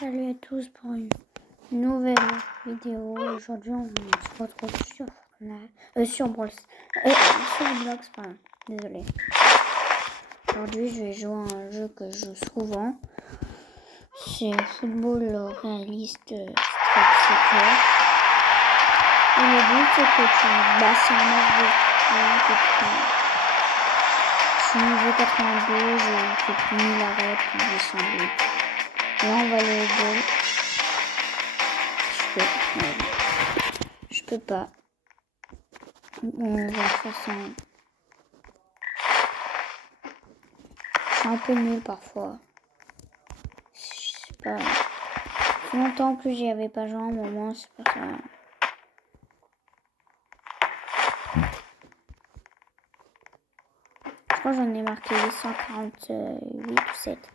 Salut à tous pour une nouvelle vidéo. Aujourd'hui, on se retrouve sur Fortnite, sur Brawl, sur Roblox, pardon. Désolé. Aujourd'hui, je vais jouer à un jeu que je joue souvent. C'est football réaliste Street Soccer. Et le but, c'est que tu basses un match de foot. Je suis niveau 92 et j'ai mis l'arrêt puis sans but. Là, on va aller au goal. Je peux pas. On va faire ça. C'est un peu nul parfois. Je sais pas. Depuis longtemps que j'y avais pas joué un moment, c'est pas ça. Je crois que j'en ai marqué 148 ou 7.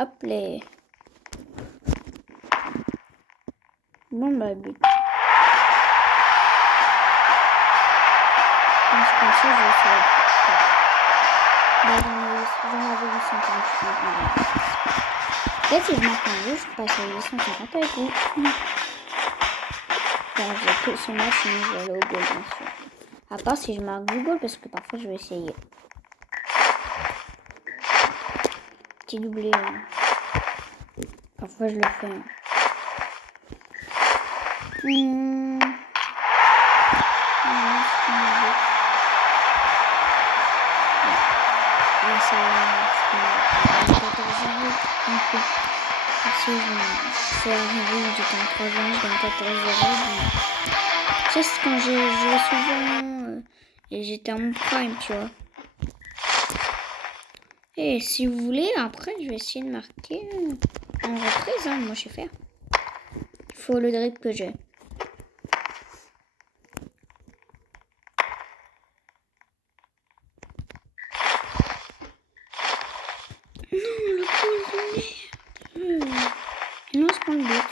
Hop les. Bon bah but. Quand je pense ça, je vais essayer. J'en avais 850. Peut-être si je marque un but, je passe à 850 avec vous. Quand j'ai que ce match, sinon je vais aller au goal, bien sûr. À part si je marque du goal, parce que parfois je vais essayer. Petit doublé. Parfois je le fais. C'est arrivé, j'étais en 3 ans, je gagne 14-0. Ça, c'est quand j'ai joué souvent et j'étais à mon prime, tu vois. Et si vous voulez, après, je vais essayer de marquer en reprise. Hein, moi, je sais faire. Il faut le dribble que j'ai. Non, le goal de merde. Non, c'est pas le but.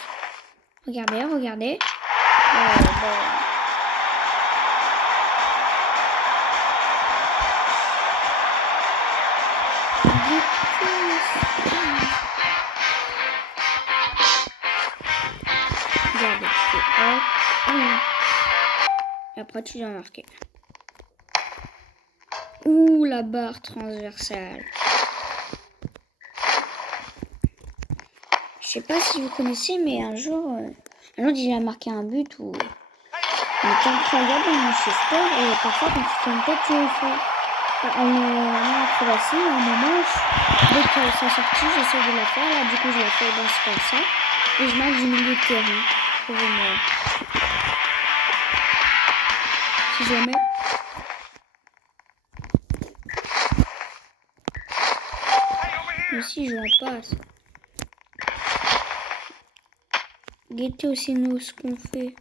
Regardez, regardez. Regardez, c'est hop. Et après, tu dois marquer. Ouh, la barre transversale. Je sais pas si vous connaissez, mais un jour, il a marqué un but où il était incroyable, on se sport, et parfois quand tu fais une tête, tu le fais. En acrobatie, à un moment, dès que ça sortit, j'essaie de la faire, là du coup je la fais dans ce cas-là, et je marque du milieu de terrain. Pour moi. Si jamais. Mais si je en passe. Guettez aussi nous ce qu'on fait.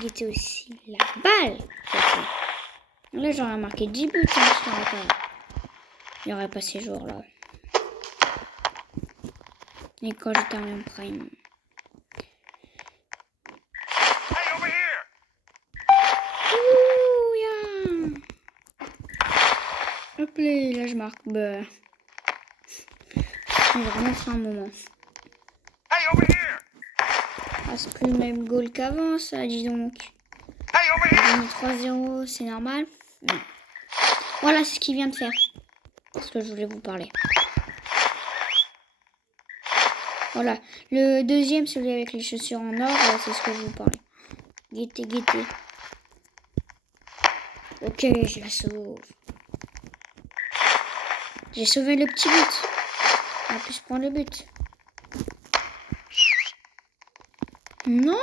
Guettez aussi la balle. Là j'aurais marqué 10 buts. Hein, il n'y aurait pas ces jours-là. Et quand j'étais en même prime. Ouh, yeah. Hop là je marque. Bah. Je vais remettre un moment. Ah, c'est plus le même goal qu'avant, ça, dis donc. 3-0, c'est normal. Non. Voilà, c'est ce qu'il vient de faire. C'est ce que je voulais vous parler. Voilà. Le deuxième, celui avec les chaussures en or, c'est ce que je vous parlais. Guettez, guettez. Ok, je la sauve. J'ai sauvé le petit but. On va plus prendre le but. Non.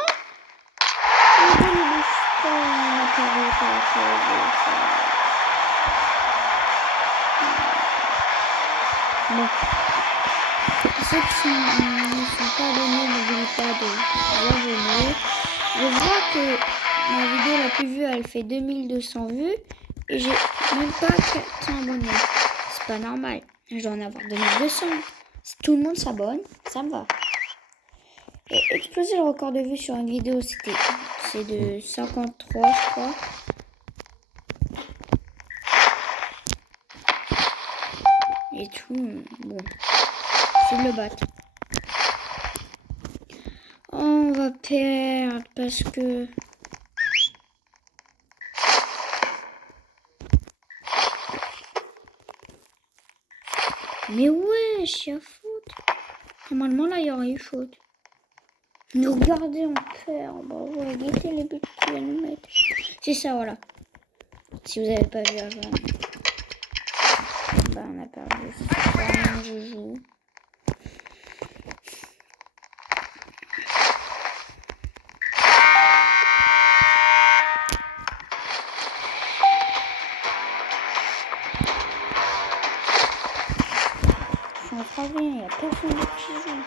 Bon. Ceux qui ne sont pas abonnés, n'oubliez pas de vous abonner. Je vois que ma vidéo la plus vue, elle fait 2200 vues. Et j'ai même pas 400 abonnés. C'est pas normal. Je dois en avoir 2200. Si tout le monde s'abonne, ça me va. Et exploser le record de vues sur une vidéo, c'était c'est de 53, je crois. Et tout, bon, je vais le battre. On va perdre parce que... Mais ouais, il y a faute. Normalement, là, il y aurait eu faute. Nous regardez, on perd. Bah ouais, guettez les buts qu'il va nous mettre. C'est ça, voilà. Si vous n'avez pas vu avant. Bah, on a perdu. Je joue. Je suis en travail, il n'y a personne qui joue.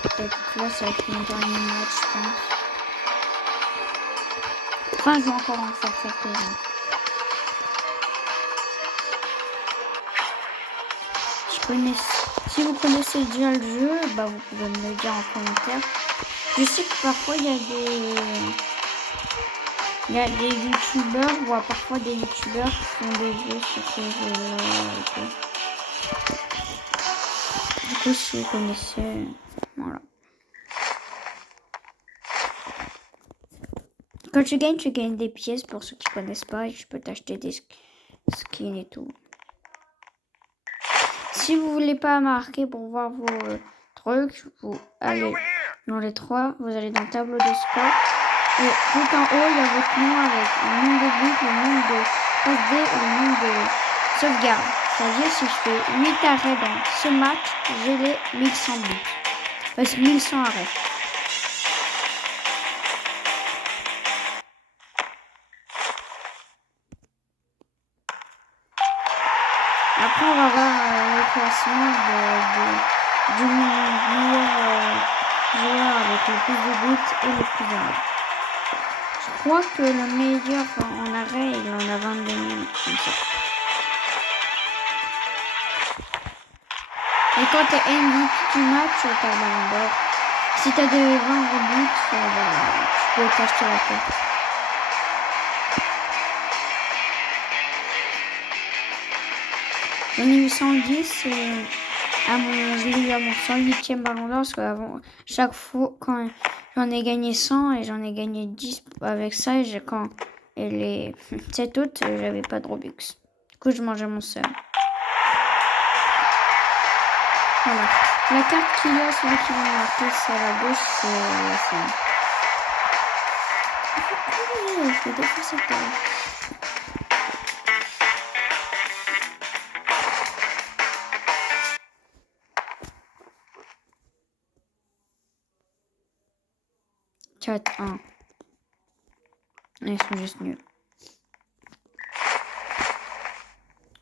Peut-être que là, ça va être mon dernier match, je pense. Enfin, je vais encore en faire quelques-uns. Si vous connaissez déjà le jeu, bah vous pouvez me le dire en commentaire. Je sais que parfois il y a des youtubeurs, voire parfois des youtubeurs qui font des jeux sur ce jeu-là. Du coup, si vous connaissez, voilà. Quand tu gagnes des pièces pour ceux qui connaissent pas et je peux t'acheter des skins et tout. Si vous voulez pas marquer pour voir vos trucs, vous allez dans les trois, vous allez dans le tableau de score. Et tout en haut, il y a votre nom avec le nombre de buts, le nombre de passes D et le nombre de sauvegardes. C'est-à-dire si je fais 8 arrêts dans ce match, j'ai les 1100 buts. Enfin, 1100 arrêts. Après, on va voir le classement du meilleur joueur avec le plus de buts et le plus d'arrêts. Je crois que le meilleur en arrêt, il en a 22 000, comme ça. Et quand t'es MVP du match, t'as le ballon d'or. Si t'as des 20 buts, tu peux t'acheter la carte. J'en ai eu 110 et je l'ai eu à mon 108e ballon d'or parce qu'avant, chaque fois, quand j'en ai gagné 100 et j'en ai gagné 10 avec ça, et les 7 autres, j'avais pas de Robux. Du coup, je mangeais mon seum. Voilà. La carte qu'il y a, celui qui va marquer, c'est à la gauche, c'est la scène. Je vais défoncer ta... Chat 1. Ils sont juste nuls.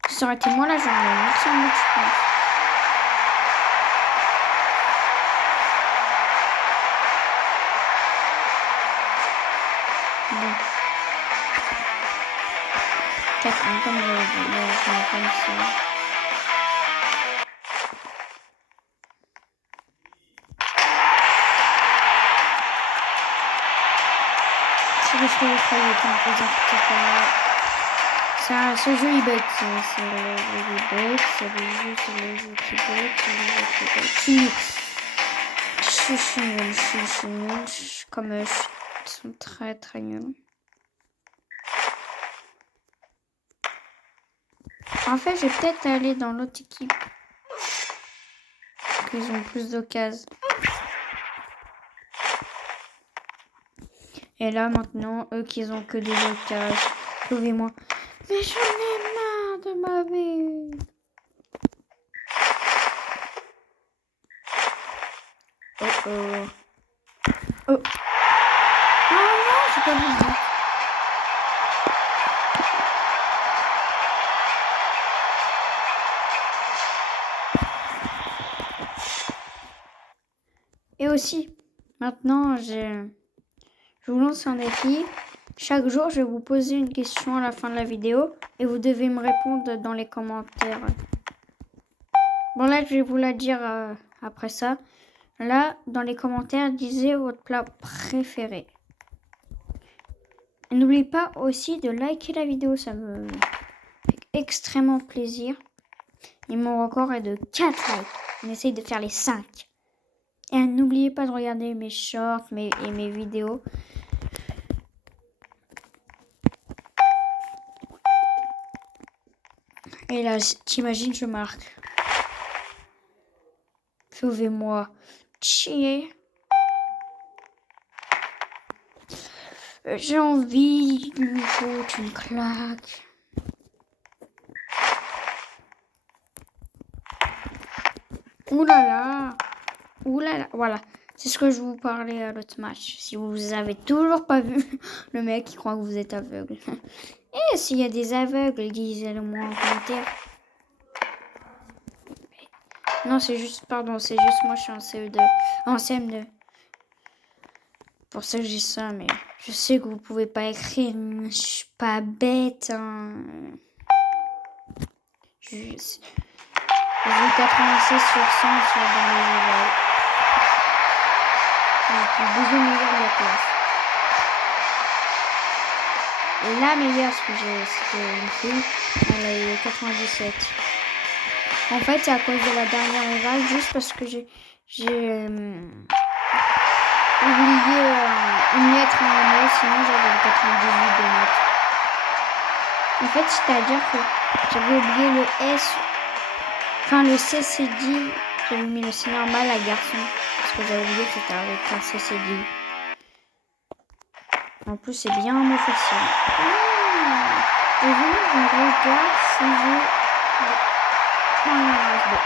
Ça aurait été moi la journée. Merci à moi, je pense. Bon. 4-1 comme je l'ai comme ça. Si je fais le foyer, comme vous ça, ce jeu il bug, c'est le jeu qui bug, c'est le jeu qui bug, c'est le jeu qui bug. Je suis nul, comme ils sont très très nuls. En fait, je vais peut-être aller dans l'autre équipe. Ils ont plus d'occasions. Et là, maintenant, eux qui ont que des occasions. Trouvez-moi. Mais j'en ai marre de ma vie. Oh. Oh non, j'ai pas vu. aussi, maintenant, je vous lance un défi. Chaque jour, je vais vous poser une question à la fin de la vidéo et vous devez me répondre dans les commentaires. Bon, là, je vais vous la dire après ça. Là, dans les commentaires, disez votre plat préféré. N'oubliez pas aussi de liker la vidéo, ça me fait extrêmement plaisir. Et mon record est de 4 likes. On essaye de faire les 5. Et n'oubliez pas de regarder mes shorts et mes vidéos. Et là, t'imagines, je marque. Sauvez-moi. Chier. J'ai envie de lui foutre une claque. Ouh là là. Ouh là là. Voilà. C'est ce que je vous parlais à l'autre match. Si vous avez toujours pas vu le mec qui croit que vous êtes aveugle. Et s'il y a des aveugles, disez-le moi en commentaire. Non, c'est juste, pardon, c'est juste moi, je suis en CE2. En CM2. Pour ça que j'ai ça, mais je sais que vous pouvez pas écrire. Je suis pas bête, hein. J'ai 96 sur 100 dans les élèves. Je suis le deuxième meilleur de la classe. Et la meilleure, ce que c'était une fille, elle a eu 97. En fait, c'est à cause de la dernière vague, juste parce que j'ai oublié une lettre en un mot, sinon j'avais le 98 de notes. En fait, c'est-à-dire que j'avais oublié le S, enfin le CCD, j'avais mis le C normal à garçon, parce que j'avais oublié que c'était avec un CCD. En plus, c'est bien un mot facile. Et je regarde si j'ai... Non, il en reste deux.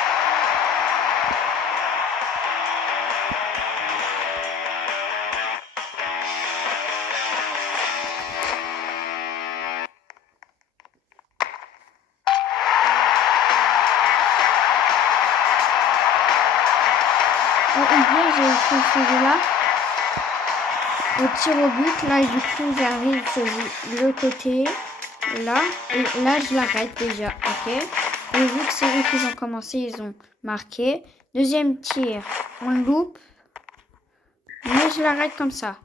J'ai fait celui-là au tir au but. Là, du coup, j'arrive sur le côté, là, et là, je l'arrête déjà, ok. Et vu que c'est eux qui ont commencé, ils ont marqué. Deuxième tir, on loupe, mais je l'arrête comme ça,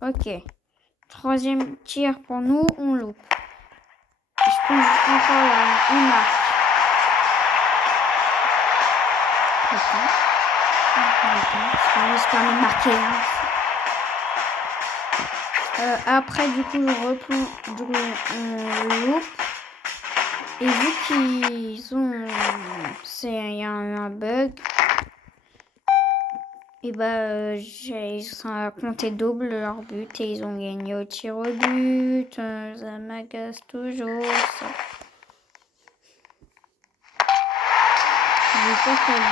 ok. Troisième tir pour nous, on loupe. Et je plonge encore là, on marque. J'espère me marquer. Après, du coup, je replonge, on loupe. Et vu qu'ils ont... il y a un bug. Et bah, ils ont compté double leur but et ils ont gagné au tir au but. Ça m'agace toujours, ça. J'ai peur qu'elle...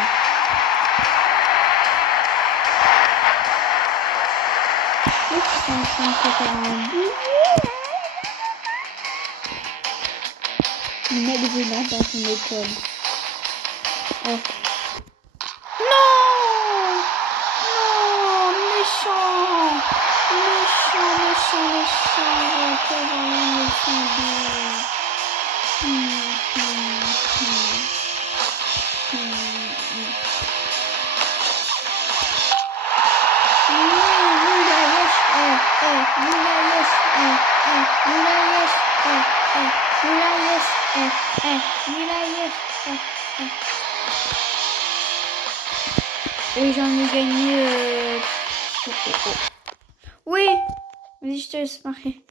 Je suis en train de faire un but. Une mec venant dans son école. Oh. Non! Non! Méchant! Méchant! J'étais dans le méchant but. Et j'en ai gagné... Oui! Vas-y, je te laisse marquer.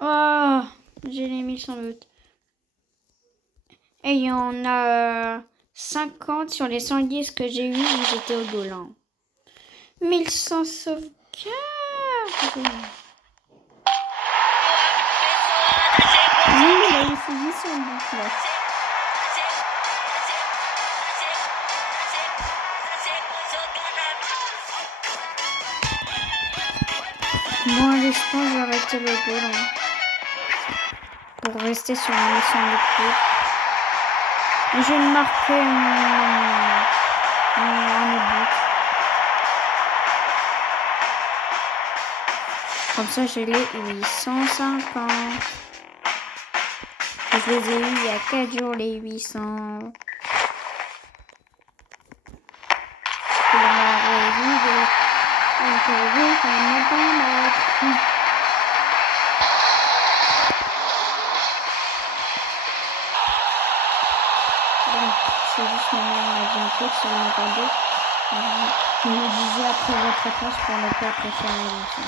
Oh! J'ai les 1000 sans doute. Et il y en a 50 sur les 110 que j'ai eu où j'étais au goal. 1100 sauvegardes! Oui, il a eu fouillé son but là. Moi, à l'instant, j'ai arrêté le goal pour rester sur le 800 de plus. Je vais marquer un but. Comme ça, j'ai les 850. Je les ai eu il y a 4 jours, les 800. Et on va résoudre. On peut jouer comme on peut. C'est juste mon avion truc, si vous m'entendez. Il me disait après votre réponse pour ne pas apprécier l'émission.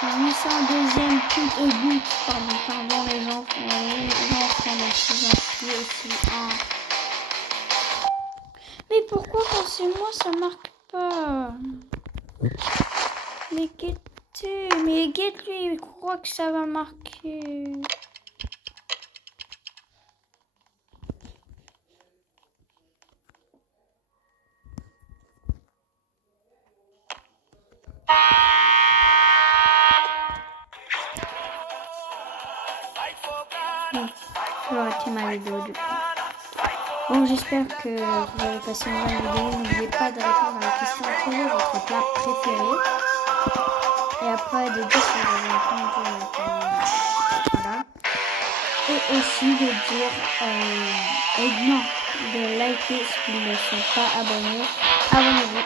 C'est 802e pute au but. Pardon les enfants de 6 ans aussi. Mais pourquoi quand c'est moi ça marque pas? Mais Get lui il croit que ça va marquer. Je vais arrêter ma vidéo du coup. Bon, j'espère que vous avez passé une bonne vidéo. N'oubliez pas de répondre à la question quel est votre plat préféré. Et après de dire si vous avez entendu. Voilà. Et aussi de dire non, de liker si vous ne sont pas abonnés. Abonnez-vous.